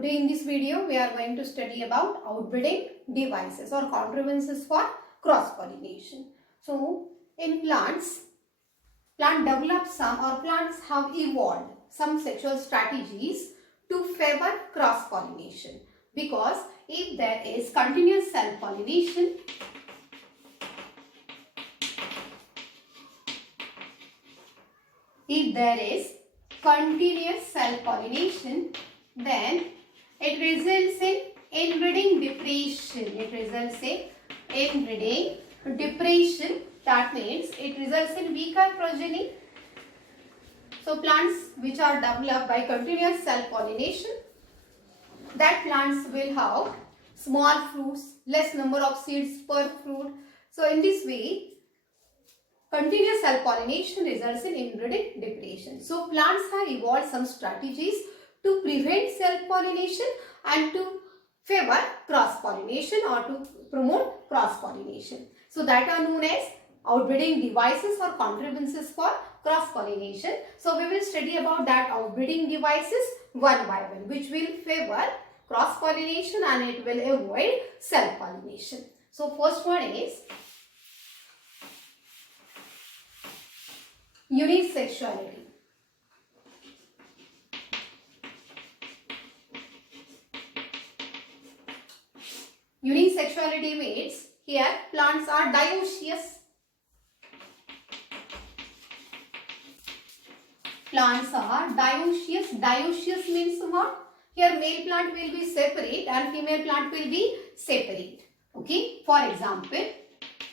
Today in this video we are going to study about outbreeding devices or contrivances for cross-pollination. So in plants develop some or plants have evolved some sexual strategies to favor cross-pollination, because if there is continuous self-pollination, then it results in inbreeding depression. That means it results in weaker progeny. So plants which are developed by continuous self-pollination, that plants will have small fruits, less number of seeds per fruit. So in this way, continuous self-pollination results in inbreeding depression. So plants have evolved some strategies to prevent self-pollination and to favor cross-pollination or to promote cross-pollination. So that are known as outbreeding devices or contrivances for cross-pollination. So we will study about that outbreeding devices one by one, which will favor cross-pollination and it will avoid self-pollination. So first one is unisexuality. Unisexuality means here plants are dioecious. Dioecious means what? Here male plant will be separate and female plant will be separate. Okay. For example,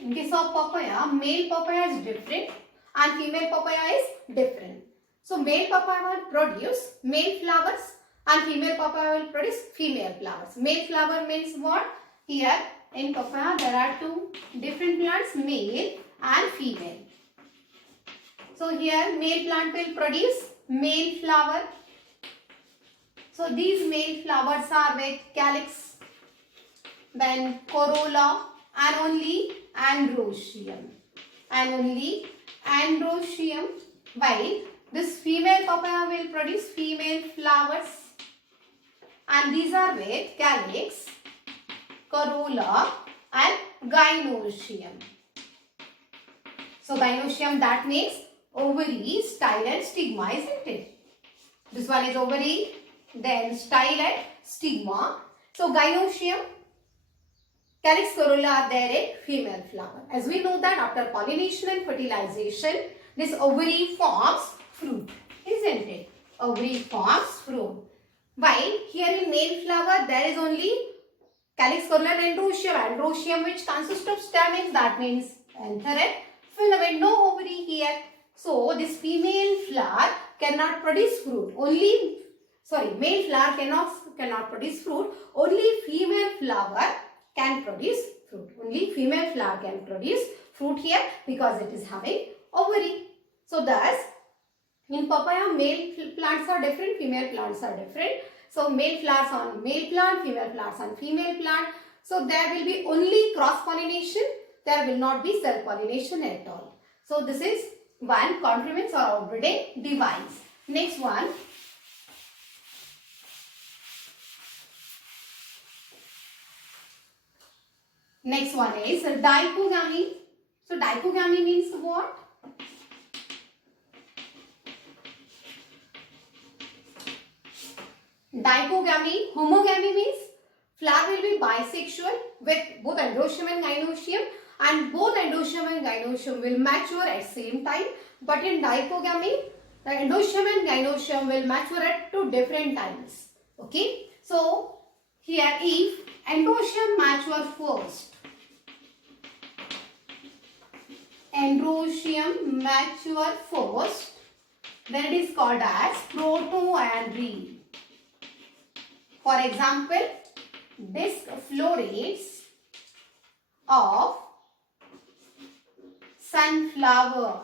in case of papaya, male papaya is different and female papaya is different. So male papaya will produce male flowers and female papaya will produce female flowers. Male flower means what? Here in papaya there are two different plants, male and female. So here male plant will produce male flower. So these male flowers are with calyx, then corolla and only androecium. While this female papaya will produce female flowers and these are with calyx, corolla and gynoecium. So gynoecium, that means ovary, style and stigma, isn't it? This one is ovary, then style and stigma. So gynoecium, calyx, corolla are there in female flower. As we know that after pollination and fertilization, this ovary forms fruit, isn't it? Ovary forms fruit. While here in male flower there is only calyx, corolla and androecium. Androecium which consists of stamens, that means anther and filament. No ovary here. So this female flower cannot produce fruit. Male flower cannot produce fruit. Only female flower can produce fruit. Only female flower can produce fruit here because it is having ovary. So thus in papaya male plants are different, female plants are different. So male flowers on male plant, female flowers on female plant. So there will be only cross pollination. There will not be self pollination at all. So this is one contrivance or outbreeding device. Next one. Next one is dipogamy. So dipogamy means what? Dipogamy, homogamy means flower will be bisexual with both androecium and gynoecium, and both androecium and gynoecium will mature at same time. But in dipogamy, the androecium and gynoecium will mature at two different times. Okay. So here if androecium mature first, then it is called as protoandry. For example, disc florets of sunflower.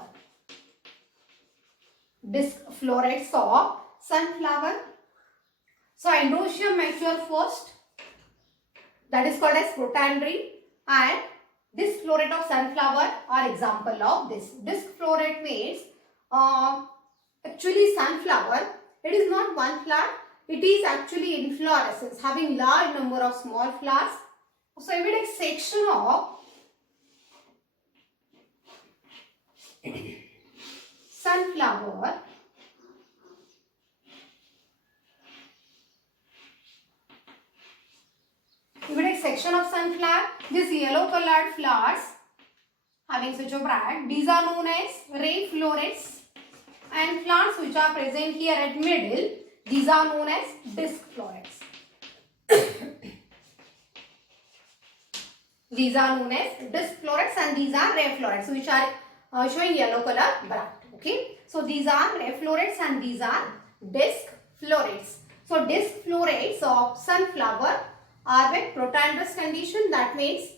So androecium mature first, that is called as protoandry, and disc floret of sunflower are example of this. Disc floret means actually sunflower, it is not one flower, it is actually inflorescence, having large number of small flowers. So if we take section of sunflower, if we take section of sunflower, this yellow colored flowers having such a brand, these are known as ray florets, and flowers which are present here at middle, these are known as disc florets. These are known as disc florets and these are ray florets which are showing yellow color brand. Okay, so these are ray florets and these are disc florets. So disc florets of sunflower are with protandrous condition, that means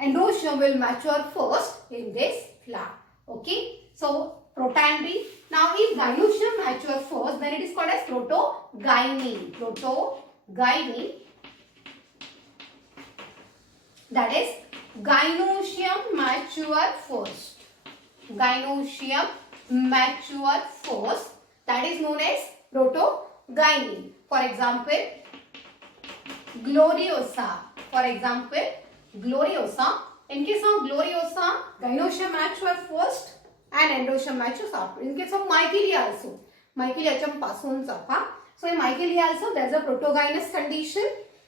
androecium will mature first in this flower. Okay, so protandry. Now if gynoecium mature first, then it is called as protogyny. Protogyny. That is gynoecium mature first. Gynoecium mature first. That is known as protogyny. For example, gloriosa. For example, gloriosa. In case of gloriosa, gynoecium mature first and androecium matures after. In case of Michaelia also, Michaelia pasunzapa. So in Michaelia also there is a protogynous condition,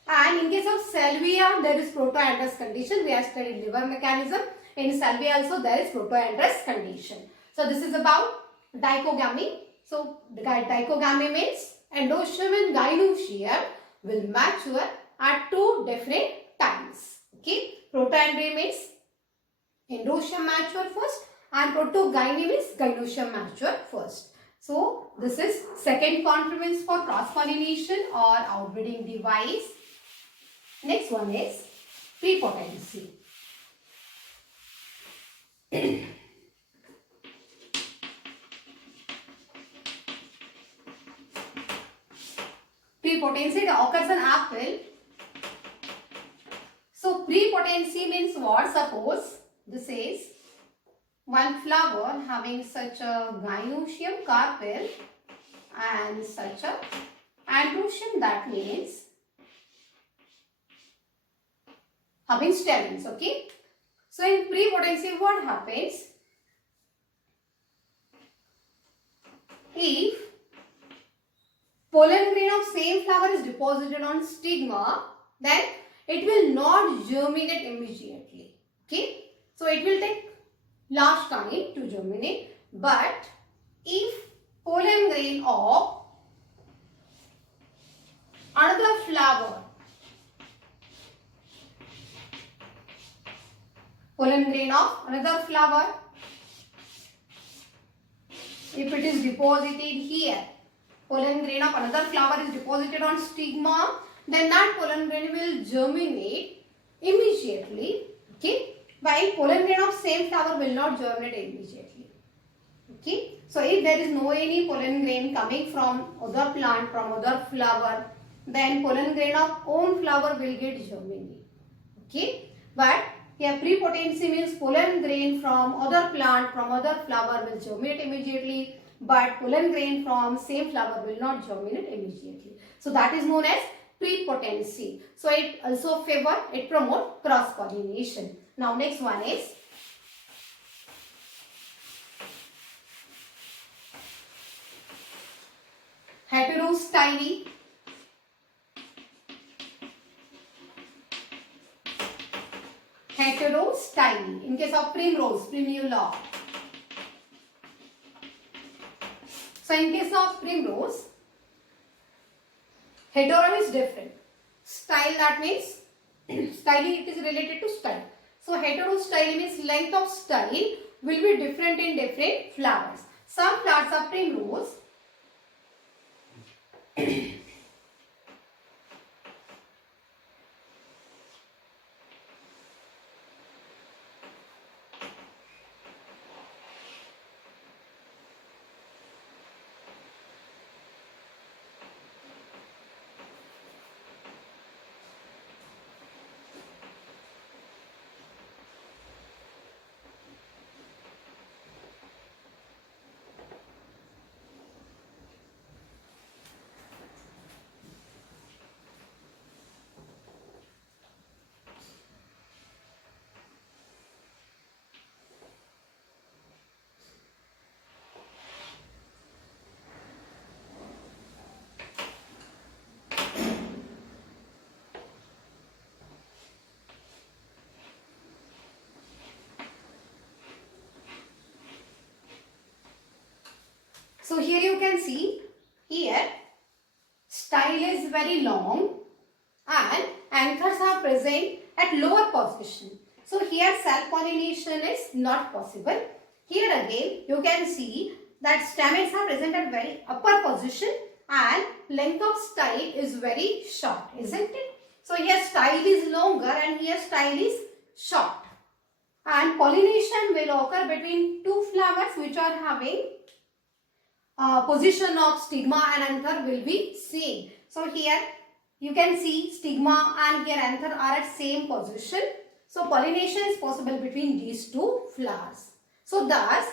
and in case of salvia there is protoandrous condition. We have studied liver mechanism. In salvia also there is protoandrous condition. So this is about dichogamy. So dichogamy means androecium and gynoecium will mature at two different times. Okay, protoandry means androecium mature first and protogyny means gynoecium mature first. So this is second contrivance for cross pollination or outbreeding device. Next one is prepotency. Prepotency occurs in apple. So prepotency means what? Suppose this is one flower having such a gynoecium carpel and such a androecium, that means having stamens. Okay. So in prepotency what happens? If pollen grain of same flower is deposited on stigma, then it will not germinate immediately. Okay. So it will take large time to germinate, but if pollen grain of another flower, if it is deposited here, pollen grain of another flower is deposited on stigma, then that pollen grain will germinate immediately. Okay, while pollen grain of same flower will not germinate immediately. Okay, so if there is no any pollen grain coming from other plant, from other flower, then pollen grain of own flower will get germinated. Okay, but here prepotency means pollen grain from other plant, from other flower will germinate immediately, but pollen grain from same flower will not germinate immediately. So that is known as prepotency. So it also it promotes cross pollination. Now next one is heterostyly. Heterostyly. In case of primrose, primula. So in case of primrose, hetero is different. Style, that means styling, it is related to style. So heterostyly means length of style will be different in different flowers. Some flowers are primrose. So here you can see, here style is very long and anthers are present at lower position. So here self-pollination is not possible. Here again you can see that stamens are present at very upper position and length of style is very short, isn't it? So here style is longer and here style is short. And pollination will occur between two flowers which are having position of stigma and anther will be same. So here you can see stigma and here anther are at same position. So pollination is possible between these two flowers. So thus,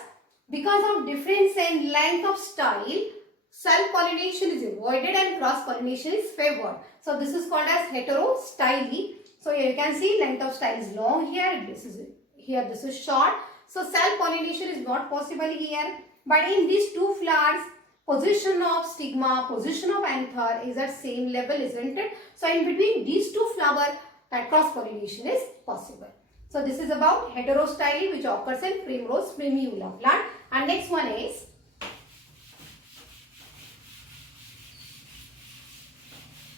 because of difference in length of style, self-pollination is avoided and cross-pollination is favored. So this is called as heterostyly. So here you can see length of style is long here, this is short. So self-pollination is not possible here. But in these two flowers, position of stigma, position of anther is at same level, isn't it? So in between these two flowers, that cross-pollination is possible. So this is about heterostyly which occurs in primrose primula plant. And next one is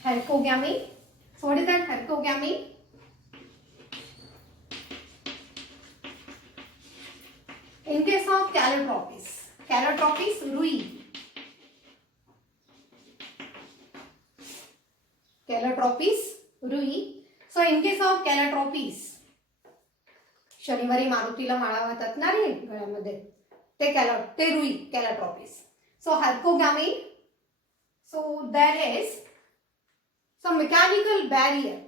hercogamy. So what is that hercogamy? In case of Calotropis rui. Calotropis rui. So in case of Calotropis, शनिवारी मारुतीला माळा वाहतात ना रे गळ्यामध्ये, ते रुई Calotropis. So hercogamy. So there is some mechanical barrier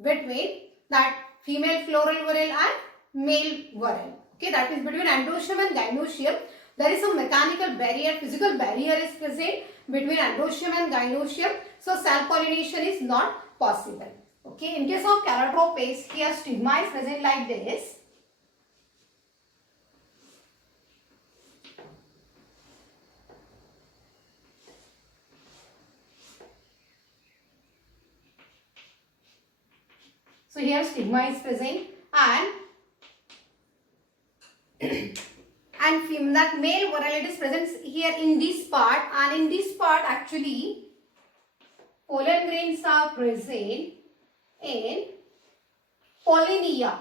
between that female floral whorl and male whorl. Okay, that is between androecium and gynoecium. There is some mechanical barrier, physical barrier is present between androecium and gynoecium. So self-pollination is not possible. Okay, in case of Calotropis, here stigma is present like this. So here stigma is present and that male whorl it is present here in this part, and in this part actually pollen grains are present in pollinia.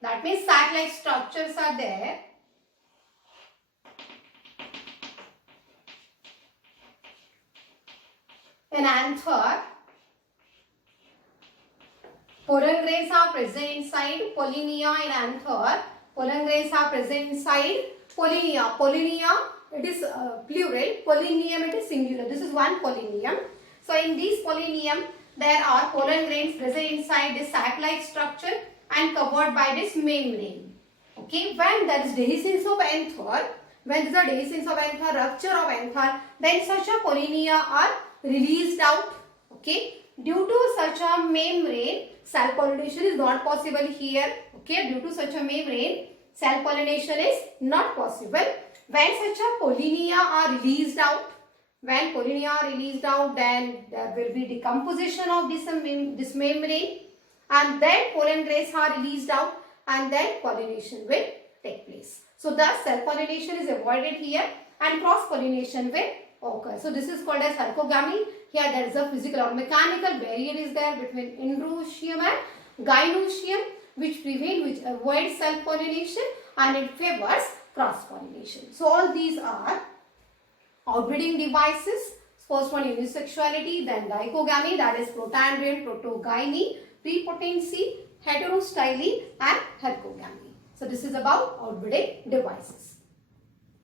That means sac-like structures are there. In anther, pollen grains are present inside pollinia. In anther, pollen grains are present inside pollinia. Pollinia, it is plural. Pollinium, it is singular. This is one pollinium. So in this pollinium, there are pollen grains present inside this sac-like structure and covered by this membrane. Okay, when there is dehiscence of anther, when there is a dehiscence of anther, rupture of anther, then such a pollinia are released out. Okay, due to such a membrane, self-pollination is not possible here. Okay, due to such a membrane, self-pollination is not possible. When such a pollinia are released out, then there will be decomposition of this membrane, and then pollen grains are released out, and then pollination will take place. So thus self-pollination is avoided here and cross-pollination will occur. So this is called as hercogamy. Here there is a physical or mechanical barrier is there between androecium and gynoecium which avoids self-pollination and it favors cross-pollination. So all these are outbreeding devices. First one unisexuality, then dichogamy, that is protandrian, protogyny, prepotency, heterostyly and hercogamy. So this is about outbreeding devices.